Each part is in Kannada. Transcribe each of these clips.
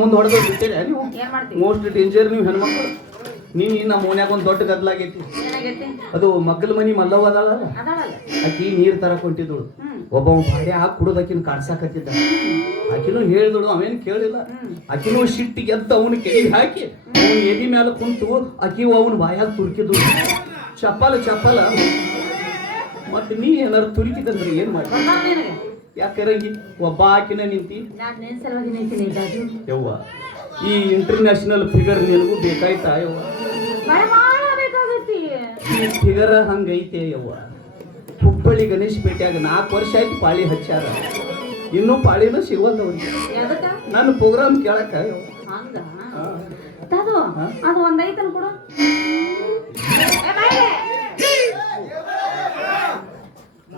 ಮುಂದೆ ಹೊಡೆದು ಬಿಡ್ತೀರಾ ನೀವು? ಏನ್ ಮಾಡ್ತೀವಿ? ಮೋಸ್ಟ್ ಡೇಂಜರ್ ನೀವು ಹೆಣ್ಮಕ್ಳು. ನೀನು ನಮ್ಮ ಮನ್ಯಾಗ ಒಂದು ದೊಡ್ಡ ಗದ್ಲಾಗೈತಿ. ಏನಾಗೈತಿ? ಅದು ಮಗ್ಗಲ ಮನಿ ಮಲ್ಲವ್ವ ಅದಾಳಲ್ಲ, ಅದಾಳಲ್ಲ. ಆಕಿ ನೀರ್ ತರಕ್ ಹೊಂಟಿದ್ದಳು. ಒಬ್ಬ ಬಾಡೆ ಹಾಕಿ ಕುಡಿದು ಆಕಿನ ಕಾಡ್ಸಾಕತ್ತಿದ್ದ. ಆಕಿನೂ ಹೇಳಿದಳು, ಅವೇನು ಕೇಳಿಲ್ಲ. ಆಕಿನೂ ಶಿಟ್ಟಿಗೆ ಎದ್ದು ಅವನು ಕೆಳಗೆ ಹಾಕಿ ಅವನು ಎದಿ ಮೇಲೆ ಕುಂತು ಆಕಿ ಅವನು ಬಾಯಾಗ ತುರ್ಕಿದ್ರು. ಚಪ್ಪಲ ಮತ್ತೆ ನೀ ಏನಾರು ತುರುಕಿದಂದ್ರೆ ಏನ್ ಮಾಡಿ? ಯಾಕರಂಗಿ ಒಬ್ಬ ಆಕಿನ ನಿಂತಿ ಯವ್ವ ಈ ಇಂಟರ್ನ್ಯಾಷನಲ್ ಫಿಗರ್ ನಿನಗೂ ಬೇಕಾಯ್ತಾ ಯವ್ವ? ಈ ಫಿಗರ್ ಹಂಗೈತೆ ಯವ್ವ. ಹುಬ್ಬಳ್ಳಿ ಗಣೇಶ್ ಪೇಟೆಯಾಗ 4 ವರ್ಷ ಆಯ್ತು ಪಾಳಿ ಹಚ್ಚಾರ, ಇನ್ನೂ ಪಾಳಿನೂ ಸಿಗೋದವ್ರಿಗೆ. ನನ್ನ ಪ್ರೋಗ್ರಾಮ್ ಕೇಳಕ್ಕ ಯವ್ವ. ಅದು ಒಂದೈತನ್ ಕೊಡು.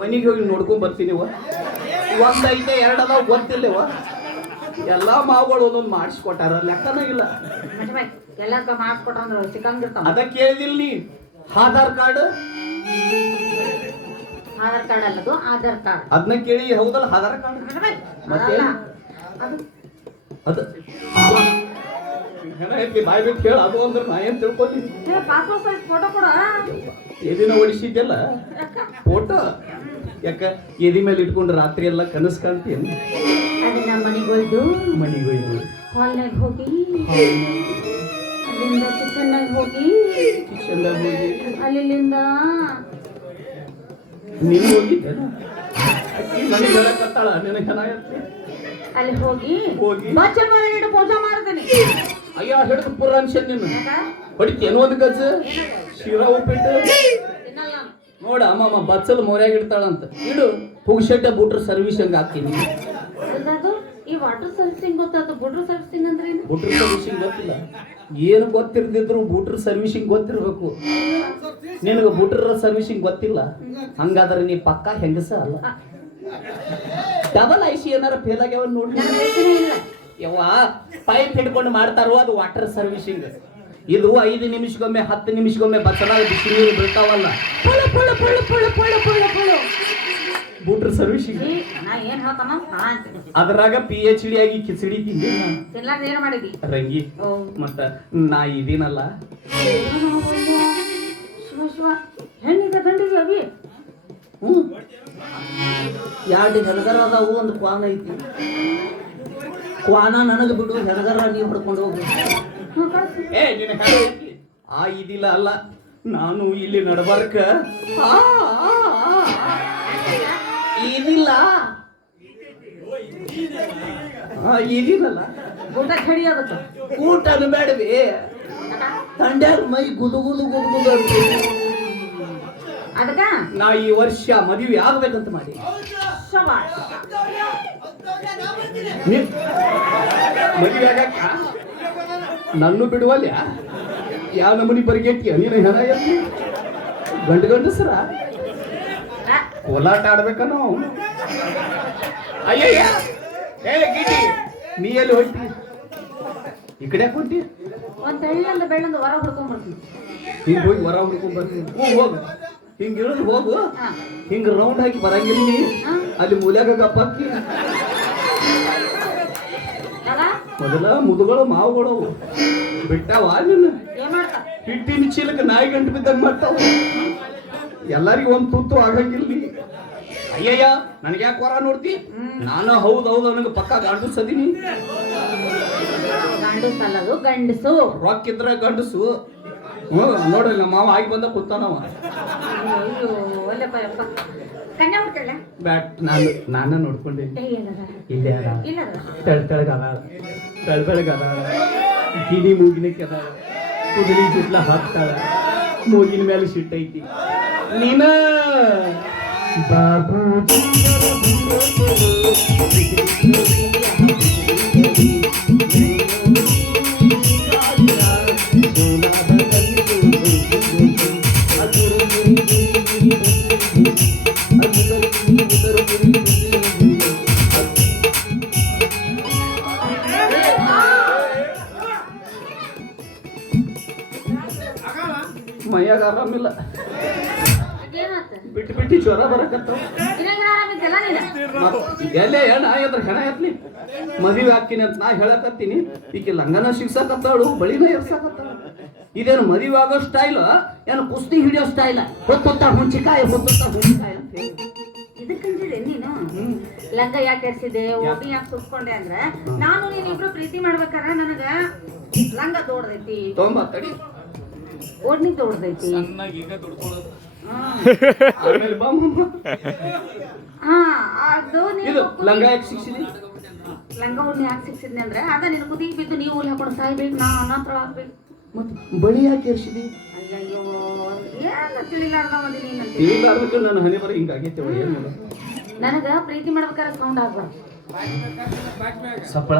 ಮನಿಗೆ ಹೋಗಿ ನೋಡ್ಕೊಂಡ್ ಬರ್ತೀನಿ. ಒಂದೈತೆ 2 ಅದಾವ ಗೊತ್ತಿಲ್ಲವ. ಎಲ್ಲಾ ಮಾವುಗಳು ಒಂದೊಂದು ಮಾಡಿಸ್ಕೊಟ್ಟಾರ, ಲೆಕ್ಕನ ಇಲ್ಲ. ಅದ ಕೇಳಿದಿಲ್ಲ ನೀ? ಆಧಾರ್ ಕಾರ್ಡ್ ಅಲ್ಲದು ಆಧಾರ್ ಕಾರ್ಡ್ ಅದನ್ನ ಕೇಳಿ ಹೌದಲ್ಲ? ಆಧಾರ್ ಕಾರ್ಡ್ ಮತ್ತೆ ಅದು ಬಾಯ್ ಬಿಟ್ಟು ಕೇಳ. ಅದು ಅಂದ್ರೆ ನಾ ಏನ್ ತಿಳ್ಕೊತೀನಿ? ಪಾಸ್ಪೋರ್ಟ್ ಸೈಜ್ ಫೋಟೋ ಕೊಡ. ಎದಿನ ಓಡಿಸಿದ್ಯಲ್ಲ ಫೋಟೋ, ಯಾಕ ಎದಿ ಮೇಲೆ ಇಟ್ಕೊಂಡು ರಾತ್ರಿ ಎಲ್ಲ ಕನಸು ಕಾಣ್ತೀನಿ. ಅದನ್ನ ಮನೆಗೊಯ್ದು ಹಾಲ್ನಾಗ ಹೋಗಿ ಅಲ್ಲಿಂದ ಕಿಚನ್ನಾಗ ಹೋಗಿ ಅಲ್ಲಿಂದ ನೀನು ಹೋಗಿದ್ದೆ ನನಗತ್ತಾಳ ನಿನಗೆ ಚೆನ್ನಾಗತ್ತೆ. ಅಲ್ಲಿ ಹೋಗಿ ಬಚ್ಚಲ್ ಮನೆ ಇಟ್ಟು ಪೂಜೆ ಮಾಡ್ತೀನಿ. ಅಯ್ಯ ಹಿಡಿದು ಪುರ ಅನ್ಸನ್ ನೀನು ಹೊಡಿತೇನು ಒಂದು ಗಜ ಶಿರಾ ಉಪ್ಪಿಟ್ಟು ನೋಡ ಅಮ್ಮ ಬಚ್ಚಲ್ ಮೋರ್ಯಾಗ ಇಡ್ತಾಳಂತ. ಇಡು ಪುಗ್ಶೆಟ್ಟೆ ಬುಟ್ರ ಸರ್ವಿಸ್ ಹಂಗ ಹಾಕ್ತೀನಿ. ಈ ವಾಟರ್ ಸರ್ವಿಸಿಂಗ್ ಗೊತ್ತಾಯ್ತು, ಬುಟ್ರ ಸರ್ವಿಸಿಂಗ್ ಅಂದ್ರೆ ಬುಟ್ರ ಸರ್ವಿಸಿಂಗ್ ಗೊತ್ತಿಲ್ಲ? ಏನು ಗೊತ್ತಿರ್ದಿದ್ರು ಬುಟ್ರ ಸರ್ವಿಸಿಂಗ್ ಗೊತ್ತಿರ್ಬೇಕು. ನಿನಗೆ ಬುಟ್ರ ಸರ್ವಿಸಿಂಗ್ ಗೊತ್ತಿಲ್ಲ ಹಂಗಾದ್ರೆ ನೀ ಪಕ್ಕ ಹೆಂಗಸ ಅಲ್ಲ. ಡಬಲ್ ಐಸಿ ಏನಾರ ಫೇಲ್ ಆಗ್ಯಾವ ನೋಡಿ. ಯವ್ವ ಪೈಪ್ ಹಿಡ್ಕೊಂಡು ಮಾಡ್ತಾರೋ ಅದು ವಾಟರ್ ಸರ್ವಿಸಿಂಗ್. ಇದು 5 ನಿಮಿಷಗೊಮ್ಮೆ 10 ನಿಮಿಷಗೊಮ್ಮೆ ಬಚ್ಚಲಾಗ ಬಿಸಿ ನೀರು ಬೀಳ್ತಾವಲ್ಲ, ಬುಟ್ರ ಸರ್ವಿಸಿಂಗ್. ಅದ್ರಾಗ PhD ಆಗಿ ಕಿಚಡಿ ತಿಂದಿ ರಂಗಿ. ಮತ್ತ ನಾ ಇದೀನಲ್ಲ ಎರಡು ಹೆಣಗರ ಅದಾವು, ಒಂದು ಕ್ವಾನ ಐತಿ. ಕ್ವಾನ ನನಗೆ ಬಿಡು, ಹೆಣಗರ ನೀವು ಹೊಡ್ಕೊಂಡು ಹೋಗು. ಆ ಇದಿಲ್ಲ ಅಲ್ಲ, ನಾನು ಇಲ್ಲಿ ನಡಬಾರ್ಕ ಇದಿಲ್ಲ ಇದೀನಲ್ಲ ಊಟ ಬೇಡವಿ. ತಂಡ್ಯಾರ ಮೈ ಗುದುಗುದು ಅದಕ್ಕ ನಾ ಈ ವರ್ಷ ಮದುವೆ ಆಗ್ಬೇಕಂತ ಮಾಡಿ. ಮದುವೆ ಆಗಕ್ಕ ನನ್ನು ಬಿಡುವಲ್ಲ. ಯಾವ ನಮೂನಿ ಬರಿಗೆಟ್ಟಿ ನೀನು ಹೆಣ ಎತ್ತಿ ಗಂಡಸರ ಕೋಲಾಟ ಆಡ್ಬೇಕನೋ. ಅಯ್ಯಯ್ಯ ಗೀಟಿ ನೀ ಎಲ್ಲಿ ಹೋಗ್ತಿ? ಈ ಕಡೆ ಹೊಂಟಿ ಒಂದ್ ತೆಳ್ಳಂದ ಬೆಳ್ಳಂದ ಹೊರ ಹುಡ್ಕೊಂಡ್ ಬರ್ತೀನಿ. ಹಿಂಗ್ ಹೋಗಿ ಹೊರ ಹುಡ್ಕೊಂಡ್ ಬರ್ತೀನಿ. ಹೋಗು ಹಿಂಗ್ ಇಳಿದು ಹೋಗು. ಹಿಂಗ್ ರೌಂಡ್ ಹಾಕಿ ಬರಂಗಿಲ್ಲ ನೀ. ಅಲ್ಲಿ ಮೂಲ್ಯಾಗ ಗಪ್ಪಕ್ಕಿ ಮೊದಲ ಮುದುಗಳು ಮಾವುಗಳು ಬಿಟ್ಟಾವ ನಿನ್ನ ಹಿಟ್ಟಿನ ಚೀಲಕ್ಕೆ ನಾಯಿ ಗಂಟು ಬಿದ್ದಂಗ ಮಾಡ್ತಾವ. ಎಲ್ಲರಿಗೂ ಒಂದು ತುತ್ತು ಆಗಂಗಿಲ್ಲ ನೀ. ಅಯ್ಯಯ್ಯ ನನಗೆ ಯಾಕೆ ಹೊರ ನೋಡ್ತಿ? ನಾನು ಹೌದು ನನಗೆ ಪಕ್ಕ ಗಂಡಸದೀನಿ. ಗಂಡಸು ರೊಕ್ಕ ಇದ್ರೆ ಗಂಡಸು. ನೋಡ್ರಿ ನಮ್ಮ ಮಾವ ಆಗಿ ಬಂದ ಕೂತಾನವ. ಬ್ಯಾಟ್ ನಾನು ನೋಡ್ಕೊಂಡೆ. ಇಲ್ಲೇ ತೆಳಗ ಗಿನಿ ಮೂಗಿನಕ್ಕೆ ಅದ, ಕುದುರಿ ಜುಟ್ಲ ಹಾಕ್ತಾಳ, ಮೂಗಿನ ಮೇಲೆ ಸಿಟ್ಟೈತಿ. ನೀನ ಬಾಬು ಮೈಯಾಗ ಆರಾಮಿಲ್ಲ. ಬಿಟ್ಟು ಬಿಟ್ಟು ಜ್ವರ ಬರಕತ್ತಾವ ಇನ್ನೇನ್ ಆರಾಮಿದ್ದಲ್ಲ ನೀನು ಎಲ್ಲೇ ನಾ ಎದ್ರ ಹೆಣ ಎತ್ಲಿ ಮದುವೆ ಹಾಕಿನಿ ಅಂತ ನಾ ಹೇಳಕತ್ತೀನಿ ಈಕೆ ಲಂಗನ ಶಿಕ್ಷಕತ್ತಾಳು ಬಳಿನ ಎರ್ಸಾಕತ್ತಾಳ ಇದೇನು ಮದುವೆ ಆಗೋ ಸ್ಟೈಲ್ ಏನು ಕುಸ್ತಿ ಹಿಡಿಯೋ ಸ್ಟೈಲ್ ಹೊತ್ತ ಹುಂಚಿಕಾಯಿ ಅಂತ ಹೇಳಿ ಇದಕ್ಕಂತಿದೆ ನೀನು ಲಂಗ ಯಾಕೆ ಎರ್ಸಿದೆ ಓಟಿ ಯಾಕೆ ಸುಟ್ಕೊಂಡೆ ಅಂದ್ರೆ ನಾನು ನೀನಿಬ್ರು ಪ್ರೀತಿ ಮಾಡ್ಬೇಕಾರ ನನಗ ಲಂಗ ದೊಡ್ಡದೈತಿ ತಡಿ ಓಡ್ನಿ ದೊಡ್ಡದೈತಿ ಆಮೇಲೆ ಬಾ ಮಮ್ಮ. ಹಾ ಅದು ಇದು ನೀನು ಲಂಗ ಯಾಕೆ ಶಿಕ್ಷಿದಿ ಲಂಗ ಓಡ್ನಿ ಯಾಕೆ ಸಿಕ್ಸಿದ್ನಿ ಅಂದ್ರೆ ಅದ ನಿನ್ ಕುದಿಗೆ ಬಿದ್ದು ನೀವು ಹುಲ್ ಹಾಕೊಂಡು ಸಾಯ್ಬೇಕು ನಾ ಅನಾಥರ ಆಗ್ಬೇಕು ಮತ್ತೆ ಬಳಿ ಯಾಕೆ ಎರ್ಸಿದಿ ಅಯ್ಯಯ್ಯೋ ಏನ ತಿಳಿಲಾರ್ದ ಮದಿ ನೀನಂತ ತಿಳಿಲಾರ್ದಕ್ಕೆ ನನ್ನ ಹನಿ ಬರ ಹಿಂಗಾಗೈತೆ ಏನಿಲ್ಲ ನನಗ ಪ್ರೀತಿ ಮಾಡ್ಬೇಕಾದ್ರೆ ಸೌಂಡ್ ಆಗ್ಬಾರ್ದು ಸಪ್ಪಳ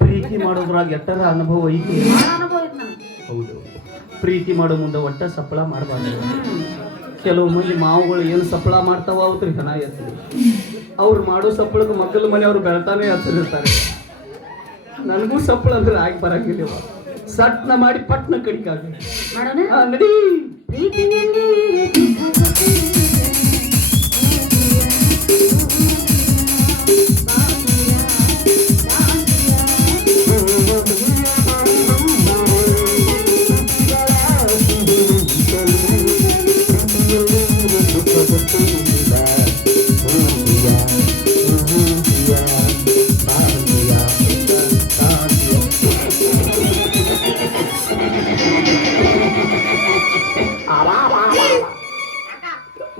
ಪ್ರೀತಿ ಮಾಡೋದ್ರಾಗ ಎಟ್ಟರ ಅನುಭವ ಐತಿ ಭಾಳ ಅನುಭವ ಐತೆ ನನಗೆ ಹೌದು ಪ್ರೀತಿ ಮಾಡೋ ಮುಂದೆ ಒಟ್ಟ ಸಪ್ಪಳ ಮಾಡಬಾರ್ದು ಕೆಲವು ಮಂದಿ ಮಾವುಗಳು ಏನು ಸಪ್ಪಳ ಮಾಡ್ತಾವ ಅವ್ರಿಗೆ ಹಣ ಎತ್ತಲಿ ಅವ್ರು ಮಾಡೋ ಸಪ್ಪಳಕ್ಕೆ ಮಕ್ಕಳ ಮನೆಯವ್ರು ಬೆಳ್ತಾನೆ ಹಚ್ಚಲಿರ್ತಾರೆ ನನಗೂ ಸಪ್ಪಳ ಅಂದ್ರೆ ಆಗಿ ಬರಂಗಿಲ್ಲ ಸಟ್ನ ಮಾಡಿ ಪಟ್ನ ಕಡಿಕಾಗ ಮಾಡೋಣ ನಡಿ ಪ್ರೀತಿಯಲ್ಲಿ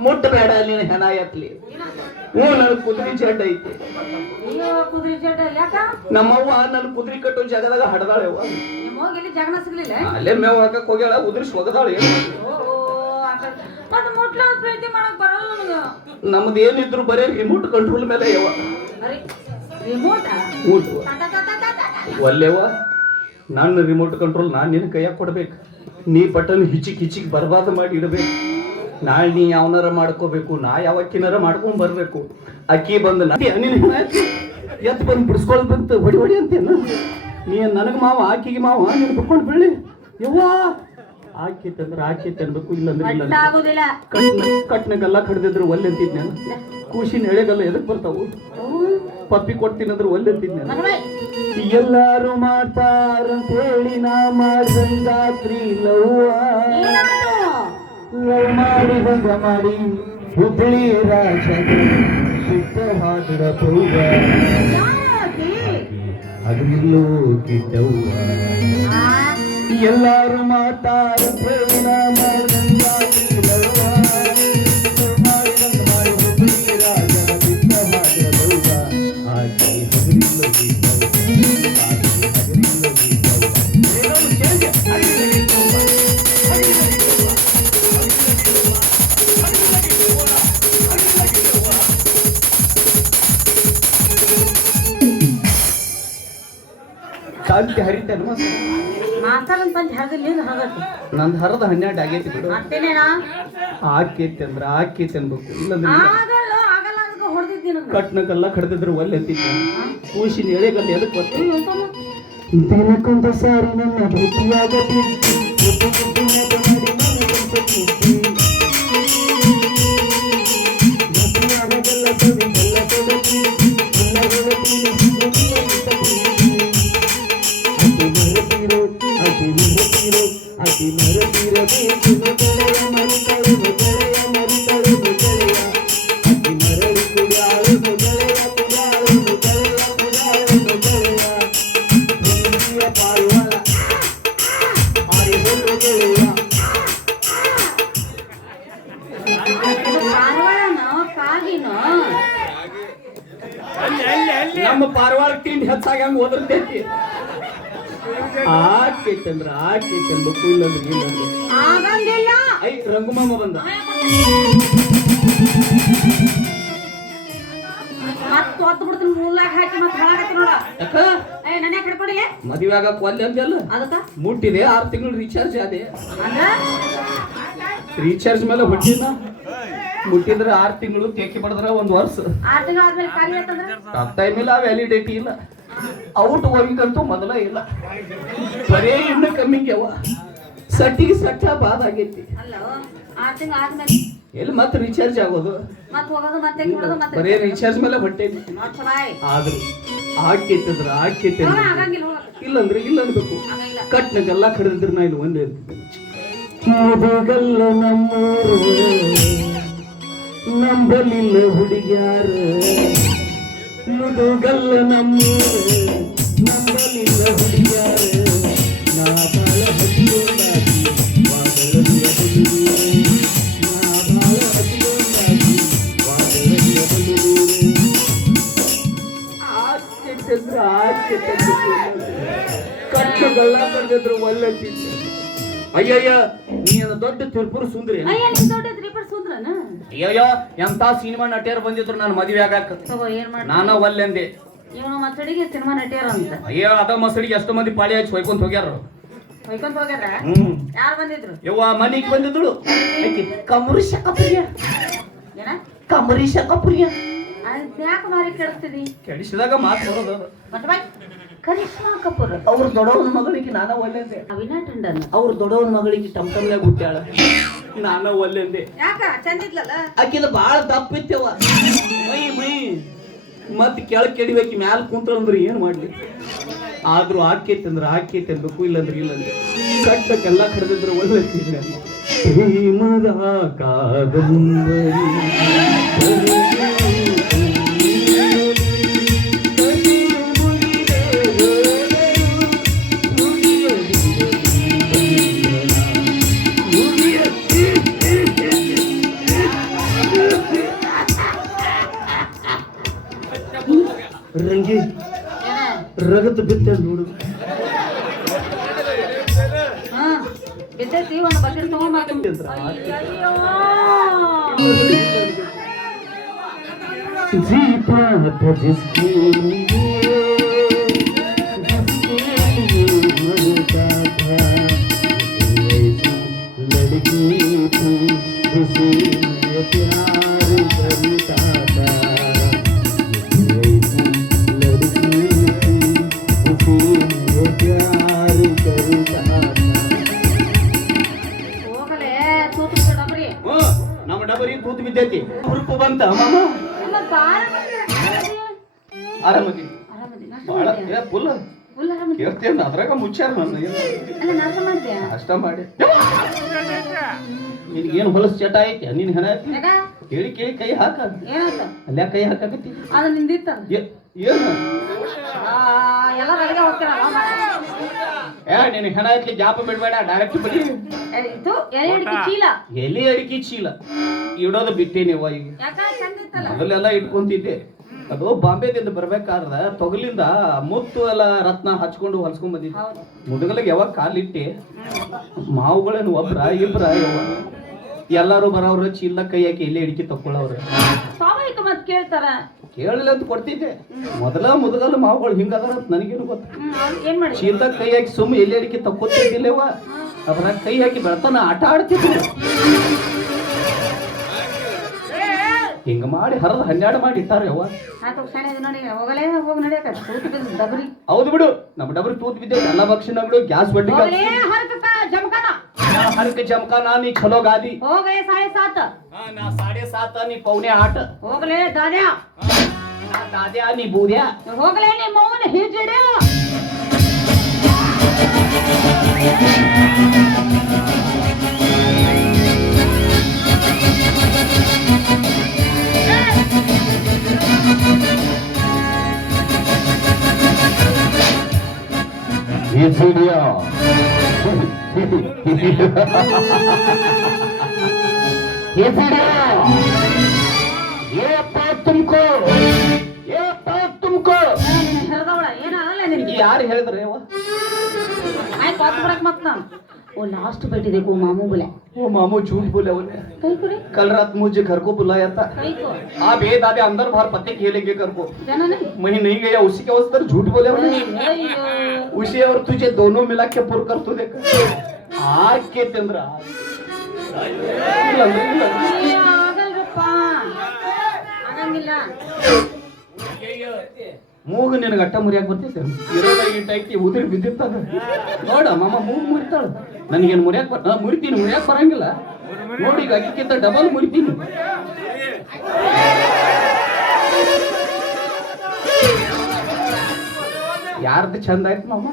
ಮುಟ್ಟಬೇಡ ನೀನು ಹೆಣ ಎತ್ಲಿ ನನ್ನ ಕುದುರೆ ಜಡ್ ಐತಿ ಅಯ್ಯೋ ಕುದುರೆ ಜಡ ಯಾಕ ನಮ್ಮವ್ವ ನನ್ನ ಕುದುರೆ ಕಟ್ಟೋ ಜಾಗದಾಗ ಹಡದಾಳೆವ್ವ ನಿಮ್ಮ ಹೋಗಿ ಜಗನ ಸಿಗ್ಲಿಲ್ಲ ಅಲ್ಲೇ ಮೇವ್ ಹಾಕಕ್ ಹೋಗ್ಯಾಳ ಉದ್ರಿಸಿ ಒಗದಾಳೆ ಮತ್ತೆ ಮುಟ್ಲ ಪ್ರೀತಿ ಮಾಡಕ್ ಬರಲ್ಲ ನನಗ ನಮ್ದು ಏನಿದ್ರು ಬರೀ ರಿಮೋಟ್ ಕಂಟ್ರೋಲ್ ಮೇಲೆ ಯವ್ವ ಅರೆ ರಿಮೋಟ್ ಊಟ ಒಲ್ಲೆವ್ವ ನನ್ನ ರಿಮೋಟ್ ಕಂಟ್ರೋಲ್ ನಾನು ನಿನ್ನ ಕೈಯಾಗ ಕೊಡ್ಬೇಕು ನೀ ಬಟನ್ ಹಿಚಿಕ್ ಬರ್ಬಾದ ಮಾಡಿ ಇಡಬೇಕು ನಾಳೆ ನೀ ಯಾವನಾರ ಮಾಡ್ಕೋಬೇಕು ನಾ ಯಾವಕ್ಕಿನಾರ ಮಾಡ್ಕೊಂಡ್ ಬರ್ಬೇಕು ಅಕ್ಕಿ ಬಂದು ಎತ್ ಬಂದು ಬಿಡಿಸ್ಕೊಳ್ ಬಂತು ಹೊಡಿ ಅಂತೇನು ನೀ ನನಗೆ ಮಾವ ಆಕಿಗೆ ಮಾವ ನೀನು ಬಿಟ್ಕೊಂಡು ಬೀಳಿ ಯವ್ವ ಆಕಿತ್ತಂದ್ರೆ ಆಕಿತ್ತು ಅನ್ಬೇಕು ಇಲ್ಲಂದ್ರೆ ಇಲ್ಲ ಆಗೋದಿಲ್ಲ ಕಟ್ನಾಗೆಲ್ಲ ಕಡ್ದಿದ್ರು ಒಲ್ಲೆ ಅಂತಿದ್ ನಾನು ಕೂಸಿನ ಎಳೆಗಲ್ಲ ಎದಕ್ ಬರ್ತಾವು ಪಪ್ಪಿ ಕೊಡ್ತೀನಂದ್ರೆ ಒಲ್ಲೆ ಅಂತಿದ್ ನಾನು ಎಲ್ಲಾರು ಮಾಡ್ತಾರಂತ ಹೇಳಿ ನಾ ಮಾಡ್ದಂಗಾತ್ರಿ ಲವ್ವ ಲವ್ ಮಾಡಿ ಬಂದ ಮಾಡಿ ಹುಬ್ಬಳ್ಳಿ ರಾಜ ಸಿಟ್ಟ ಹಾಡಿದ ಪೌವ ಅದ್ರಲ್ಲೂ ಕಿಟ್ಟವ್ವ ಎಲ್ಲಾರು ಮಾತಾರಂತ ಹೇಳಿ ನಾ ಮಾಡ್ದಂಗಾತ್ರಿ ಲವ್ವ ಲವ್ ಮಾಡಿ ಬಂದ ಮಾಡಿ ಹುಬ್ಬಳ್ಳಿ ರಾಜ ಸಿಟ್ಟ ಹಾಡಿದ ಪೌವ ಆಕೆ ಹಗರಿಲ್ಲೋ ಕಿಟ್ಟವ್ವ ಆಕೆ ಹಗರಿಲ್ಲೋ ಕಿಟ್ಟವ್ವ ಏನೋ ಕೇಳಿದೆ ಶಾಂತಿ ಹರಿತೇನು ಮಾಸ್ತರ್ ಅಂತ ಹರದಿಲ್ಲ ಹರಗತ್ತೆ ನಂದು ಹರದ 12 ಆಗೈತಿ ಬಿಡು ಮತ್ತೇನೇನಾ ಆಕೈತಿ ಅಂದ್ರೆ ಆಕೈತಿ ಅನ್ಬೇಕು ಇಲ್ಲಂದ್ರೆ ಆಗಲ್ಲ ಆಗಲ್ಲ ಅದಕ್ಕೆ ಹೊಡೆದಿದ್ದೀನಿ ನನಗೆ ಕಟ್ನಕ್ಕೆಲ್ಲ ಕಡ್ದಿದ್ರು ಒಲ್ಲೆ ಅಂತಿದ್ದೆ ಕೂಸಿನ ಎಳೆಗಲ್ಲ ಎದಕ್ಕೆ ಗೊತ್ತು ದಿನಕ್ಕೊಂದು ಸಾರಿ ನನ್ನ ಭೇಟಿಯಾಗತಿ ನಮ್ಮ ಪಾರವಾಳ ತಿಂಡಿ ಹೆಚ್ಚಾಗಿ ಹಂಗ ಓದಿರ್ತೈತಿ ಆಕೈತಿ ಅಂದ್ರೆ ಆಕೈತಿ ಅನ್ಬೇಕು ಇಲ್ಲಂದ್ರೆ ಇಲ್ಲಂದ್ರೆ ಆಗಂಗಿಲ್ಲ ಐ ರಂಗುಮಾಮ ಬಂದ ಮತ್ತೆ ಹೊತ್ತು ಬಿಡ್ತೀನಿ ಮೂಲಾಗ ಹಾಕಿ ಮತ್ತೆ ಹಾಳಾಗತ್ತಿ ನೋಡ ಯಾಕ ನನ್ನ ಹಿಡ್ಕೊಂಡಿಲ್ಲ ಮದುವೆ ಆಗಕ್ ಒಲ್ಲೆ ಅಂತೆಲ್ಲ ಅದಕ್ಕ ಮುಟ್ಟಿದೆ 6 ತಿಂಗಳು ರೀಚಾರ್ಜ್ ಆದೆ ಅಂದ್ರ ರೀಚಾರ್ಜ್ ಮೇಲೆ ಹೊಟ್ಟಿನ ಮುಟ್ಟಿದ್ರೆ 6 ತಿಂಗಳು ಕೇಕಿ ಬಡದ್ರ 1 ವರ್ಷ 6 ತಿಂಗಳು ಆದ್ಮೇಲೆ ಖಾಲಿ ಆಯ್ತಂದ್ರ ಟೈಮ್ ಇಲ್ಲ ವ್ಯಾಲಿಡಿಟಿ ಇಲ್ಲ ಔಟ್ ಹೋಗಿಕಂತೂ ಮೊದಲ ಇಲ್ಲ ಬರೇ ಇನ್ನು ಕಮ್ಮಿಗೆ ಅವ ಸಟ್ಟಿಗೆ ಸಟ್ಟ ಬಾದ್ ಆಗೈತಿ ಅಲ್ಲ 6 ತಿಂಗಳು ಆದ್ಮೇಲೆ ಎಲ್ಲಿ ಮತ್ತೆ ರೀಚಾರ್ಜ್ ಆಗೋದು ಮತ್ತೆ ಹೋಗೋದು ಮತ್ತೆ ಕೊಡೋದು ಮತ್ತೆ ಬರೀ ರೀಚಾರ್ಜ್ ಮೇಲೆ ಹೊಟ್ಟೆ ನೋಡ್ಸ ಬಾಯ್ ಆದ್ರೂ ಆಕೇತಂದ್ರ ಆಕೇತೆ ಆಗಂಗಿಲ್ಲ ಇಲ್ಲಂದ್ರೆ ಇಲ್ಲ ಅನ್ಬೇಕು ಆಗಂಗಿಲ್ಲ ಕಟ್ನಾಗೆಲ್ಲ ಕಡಿದ್ರೆ ನಾ ಇಲ್ಲಿ ಒಂದೇ ಮುದುಗಲ್ಲ ನಮ್ಮೂರು ನಂಬಲಿಲ್ಲ ಹುಡುಗ್ಯಾರ ಮುದುಗಲ್ಲ ನಮ್ಮೂರು ನಂಬಲಿಲ್ಲ ಹುಡುಗ್ಯಾರ ನಾ ಬಾಳ ಹತ್ತಿರವಾಗಿ ವಾದಳದಿಯ ಬಲೂರು ನಾ ಬಾಳ ಹತ್ತಿರವಾಗಿ ವಾದಳದಿಯ ಬಲೂರು ಕಟ್ನಾಗೆಲ್ಲ ಕಡಿದ್ರು ಒಳ್ಳೆ ಅಯ್ಯಯ್ಯ ನೀನು ದೊಡ್ಡ ತಿರುಪುರ ಸುಂದ್ರಿ ಅಯ್ಯ ನೀನ್ ದೊಡ್ಡ ತ್ರಿಪುರ ಸುಂದ್ರನ ಅಯ್ಯಯ್ಯ ಎಂತ ಸಿನಿಮಾ ನಟಿಯರು ಬಂದಿದ್ರು ನಾನು ಮದುವೆ ಆಗಾಕ ತಗೋ ಏನ್ ಮಾಡ ನಾನ ಒಲ್ಲೆಂದೆ ಇವನು ಮಸಡಿಗೆ ಸಿನಿಮಾ ನಟಿಯರ ಅಂತ ಅಯ್ಯೋ ಅದ ಮಸಡಿಗೆ ಎಷ್ಟು ಮಂದಿ ಪಾಳಿ ಹಚ್ಚಿ ಹೊಯ್ಕೊಂತ ಹೋಗ್ಯಾರ ಹೊಯ್ಕೊಂತ ಹೋಗ್ಯಾರ ಯಾರು ಬಂದಿದ್ರು ಯವ್ವ ಮನಿಗೆ ಬಂದಿದ್ರು ಕಮರಿ ಶಕಪ್ರಿಯ ಏನ ಕಮರಿ ಶಕಪ್ರಿಯ ಯಾಕೆ ಮಾರಿ ಕೇಳಿಸ್ತಿದಿ ಕೆಡಿಸಿದಾಗ ಮಾತು ಬರೋದು ಮತ್ತೆ ಬಾಯ್ ಕರಿಷ್ಮಾ ಕಪೂರ್ ಅವ್ರ ದೊಡ್ಡವನ ಮಗಳಿಗೆ ನಾನ ಒಲ್ಲೆಂದೆ ಅವಿನಾ ಟಂಡನ್ ಅವ್ರ ದೊಡ್ಡವನ ಮಗಳಿಗೆ ಟಮ್ಟಮ್ಯಾಗ ಹುಟ್ಟ್ಯಾಳ ನಾನ ಒಲ್ಲೆಂದೆ ಯಾಕ ಚಂದಿದ್ಲಲ್ಲ ಆಕಿಲ್ಲ ಬಾಳ ದಪ್ಪಿತ್ತವ ಮೈ ಮೈ ಮತ್ ಕೆಳಗ್ ಕೆಡಿಬೇಕು ಮ್ಯಾಲ ಕುಂತ್ರ ಅಂದ್ರೆ ಏನ್ ಮಾಡ್ಲಿ ಆದ್ರೂ ಆಕೇತಿ ಅಂದ್ರೆ ಆಕೇತಿ ಅನ್ಬೇಕು ಇಲ್ಲಂದ್ರೆ ಇಲ್ಲಂದ್ರೆ ಕಟ್ಟಕ್ಕೆಲ್ಲ ಕರೆದಿದ್ರು ಒಳ್ಳೆ ಪ್ರೇಮದ ಕಾದಂಬರಿ ರಂಗಿ ರಗತ್ ಬಿತ್ತ ನೋಡು ಬಿದ್ದೈತಿ ಒಂದು ಬಕೆಟ್ ತಗೊಂಡ್ ಹೋಗಲೇ ತೂತು ಡಬ್ರಿ ನಮ್ಮ ಡಬರಿ ತೂತು ಬಿದ್ದೈತಿ ಹುರುಪು ಬಂತ ಮಾಮ ಆರಾಮದಿ ಬಾಳ ಫುಲ್ ಕೇಳ್ತೇನ ಅದ್ರಾಗ ಮುಚ್ಚಾರ ನನ್ನ ಅಷ್ಟ ಮಾಡಿ ನಿನ್ಗೇನು ಹೊಲಸ್ ಚಟ ಐತಿ ನಿನ್ ಹೆಣ ಐತಿ ಕೇಳಿ ಕೇಳಿ ಕೈ ಹಾಕ ಅಲ್ಯಾ ಕೈ ಹಾಕಕತ್ತಿ ಅದು ನಿಂದಿತ್ತ ಏನು ಎಲ್ಲ ಬೆಳಗ್ಗೆ ಹೋಗ್ತಾರ ನಿನ್ ಹೆಣ ಐತಿ ಜಾಪ ಬಿಡ್ಬೇಡ ಡೈರೆಕ್ಟ್ ಬಡಿ ಇದು ಎಲೆ ಚೀಲ ಎಲೆ ಅಡಿಕೆ ಚೀಲ ಇಡೋದು ಬಿಟ್ಟೇನಿ ಅವ್ವ ಈಗ ಯಾಕ ಚಂದಿತ್ತಲ್ಲ ಮೊದಲೆಲ್ಲ ಇಟ್ಕೊಂತಿದ್ದೆ ಅದು ಬಾಂಬೆದಿಂದ ಬರ್ಬೇಕಾದ್ರ ತೊಗಲಿಂದ ಮುತ್ತು ಎಲ್ಲ ರತ್ನ ಹಚ್ಕೊಂಡು ಹೊಲ್ಸ್ಕೊಂಡ್ ಬಂದಿದ್ದೆ ಮುದುಗಲಿಗೆ ಯಾವಾಗ ಕಾಲಿಟ್ಟಿ ಮಾವುಗಳೇನು ಒಬ್ರ ಇಬ್ರ ಯವ್ವ ಎಲ್ಲಾರು ಬರೋವ್ರ ಚೀಲ ಕೈ ಹಾಕಿ ಎಲ್ಲಿ ಅಡಿಕೆ ತಕ್ಕೊಳ್ಳವ್ರ ಸ್ವಾಭಾವಿಕ ಮತ್ ಕೇಳ್ತಾರ ಕೇಳಲಿಲ್ಲ ಅಂತ ಕೊಡ್ತಿದ್ದೆ ಮೊದಲ ಮುದುಗಲ್ಲ ಮಾವುಗಳು ಹಿಂಗದಾರ ಅಂತ ನನಗೇನು ಗೊತ್ತ ಏನ್ ಮಾಡಿ ಚೀಲದಾಗ ಕೈ ಹಾಕಿ ಸುಮ್ಮ ಎಲ್ಲಿ ಅಡಿಕೆ ತಕ್ಕೊತಿದ್ದಿಲ್ಲವ ಅದ್ರಾಗ ಕೈ ಹಾಕಿ ಬೆಳತಾನ ಆಟ ಆಡ್ತಿದ್ದೆ ಹಿಂಗ ಮಾಡಿ ಹರಿದು 12 ಮಾಡಿ ಇಟ್ಟಾರ ಯವ್ವ ಹೋಗಲೇ ಹೋಗಿ ನಡಿಯಕ ಡಬ್ರಿ ಹೌದು ಬಿಡು ನಮ್ಮ ಡಬ್ರಿ ತೂತ್ ಬಿದ್ದೇವೆ ಎಲ್ಲ ಭಕ್ಷಣಗಳು ಗ್ಯಾಸ್ ಬಡ್ಡಿ ಹರಕ ಜಮಖಾನ ನೀ ಚಲೋ ಗಾದಿ ಹೋಗಲೇ 7:30 ನಾ 7:30 ನೀ ಪೌನೆ 8 ಹೋಗಲೇ ದಾದ್ಯಾ ನಾ ದಾದ್ಯಾ ನೀ ಬೂದ್ಯಾ ಹೋಗಲೇ ನೀ ಮೌನ ಹಿಜಡ ಯಾರು ಹೇಳಿದ್ರೆ वो लास्ट बैठे देखो मामू बोला वो मामू झूठ बोले उन्हें कहीं को रे कल रात मुझे घर को बुलाया था कहीं को आप ये दादे अंदर बाहर पत्ते खेलेंगे घर को जाना नहीं मैं नहीं गया उसी के वजह झूठ बोले उन्हें उसे और तुझे दोनों मिला के पुर कर तू देख आग के चंद्र ಮೂಗು ನಿನಗೆ ಅಟ್ಟ ಮುರಿಯಾಕ ಬರ್ತೈತೆ ಇರೋದ ಇಟ್ಟು ಐತಿ ಉದುರಿ ಬಿದ್ದಿರ್ತದ ನೋಡ ಮಾಮ ಮೂಗು ಮುರಿತಾಳ ನನಗೇನು ಮುರಿಯಾಕ ಮುರಿತೀನಿ ಮುರಿಯಾಕ ಬರಂಗಿಲ್ಲ ನೋಡಿ ಈಗ ಅಕ್ಕಿಂತ ಡಬಲ್ ಮುರಿತೀನಿ. ಯಾರ್ದು ಚಂದ ಆಯ್ತು ಮಾಮ?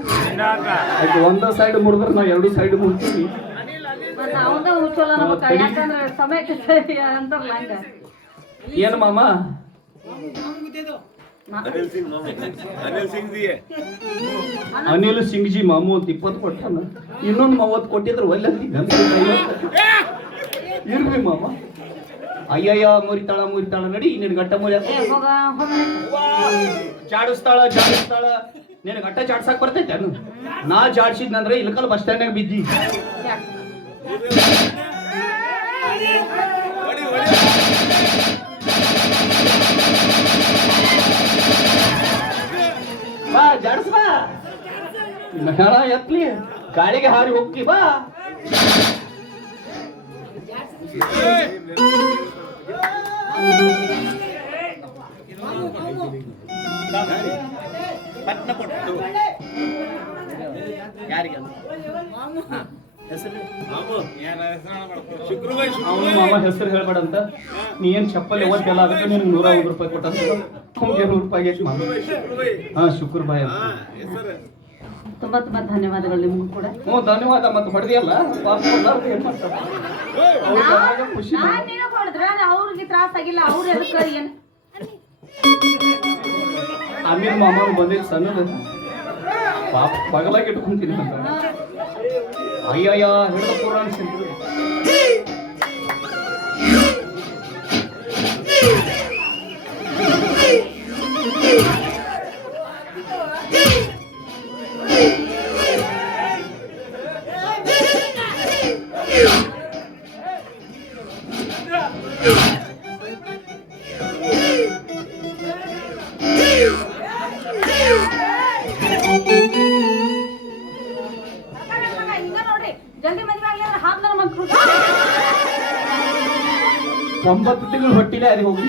ಆಯ್ತು ಒಂದ ಸೈಡ್ ಮುರಿದ್ರೆ ನಾವು ಎರಡು ಸೈಡ್ ಮುರಿತೀವಿ. ಅವನ ಚಲೋ ನಮಗ ಯಾಕಂದ್ರೆ ಸಮಯಕ್ಕೆ ಸರಿ ಅಂತಾರಲ್ಲ ಹಂಗ. ಏನು ಮಾಮ? ಅನಿಲ್ ಸಿಂಗ್ ಜಿ ಮಾಮು ಅಂತ 20 ಕೊಟ್ಟಾನ. ಇನ್ನೊಂದು 30 ಕೊಟ್ಟಿದ್ರೆ ಒಳ್ಳೆ ಇರ್ರಿ ಮಾಮ. ಅಯ್ಯಯ್ಯ ಮುರಿತಾಳ ನಡಿ ನಿನ್ ಗಟ್ಟ ಮುರಿ ಜಾಡಿಸ್ತಾಳ ನಿನ್ ಗಟ್ಟ ಜಾಡ್ಸಾಕ್ ಬರ್ತೈತೆ ಅನು? ನಾ ಜಾಡ್ಸಿದ್ನಂದ್ರೆ ಇಲ್ಕಲ್ ಬಸ್ ಸ್ಟ್ಯಾಂಡ್ನಾಗ ಬಿದ್ದಿ. ಬಾ ಜಾಡ್ಸ್ ಬಾ, ಮೇಳ ಎತ್ಲಿ, ಗಾಳಿಗೆ ಹಾರಿ ಹೋಗ್ತಿ ಬಾ. ಅವನು ಮಾಮ ಹೆಸರು ಹೇಳ್ಬೇಡ ಅಂತ. ನೀ ಏನ್ ಚಪ್ಪಲ್ ಯಾವತ್ತೆಲ್ಲ ಆಗುತ್ತೆ ನಿನ್ಗೆ 150 ರೂಪಾಯಿ ಕೊಟ್ಟಂತ. ಅವ್ನಿಗೆ 100 ರೂಪಾಯಿ ಎಷ್ಟು ಮಾಮ? ಹಾ ಶುಕ್ರ ಬಾಯ್ ಅಂತ. ತುಂಬಾ ತುಂಬಾ ಧನ್ಯವಾದಗಳು ನಿಮ್ಗೂ ಕೂಡ. ಹ್ಞೂ ಧನ್ಯವಾದ. ಮತ್ತೆ ಹೊಡೆದಿಯಲ್ಲ ಖುಷಿ. ಅವ್ರಿಗೆ ತ್ರಾಸ ಆಗಿಲ್ಲ. ಅವ್ರು ಎದಕ್ಕೆ ಏನ್ ಅಮೀರ್ ಮಾಮನು ಬಂದಿದ್ದು ಸಣ್ಣದ ಪಾಪ ಬಗಲಾಗಿ ಇಟ್ಕೊಂತೀನಿ ಅಂತ. ಅಯ್ಯಯ್ಯ ಹಿಡಿದ ಪುರಾಣ ಸಿಂತ ಜಲ್ದಿ ಮದುವೆ ಆಗ್ಲಿ ಅಂದ್ರೆ ಹಾಕ್ತಾರ ಮಕ್ಕಳು. 9 ತಿಂಗಳು ಹೊಟ್ಟಿಲೆ ಅಲ್ಲಿ ಹೋಗಿ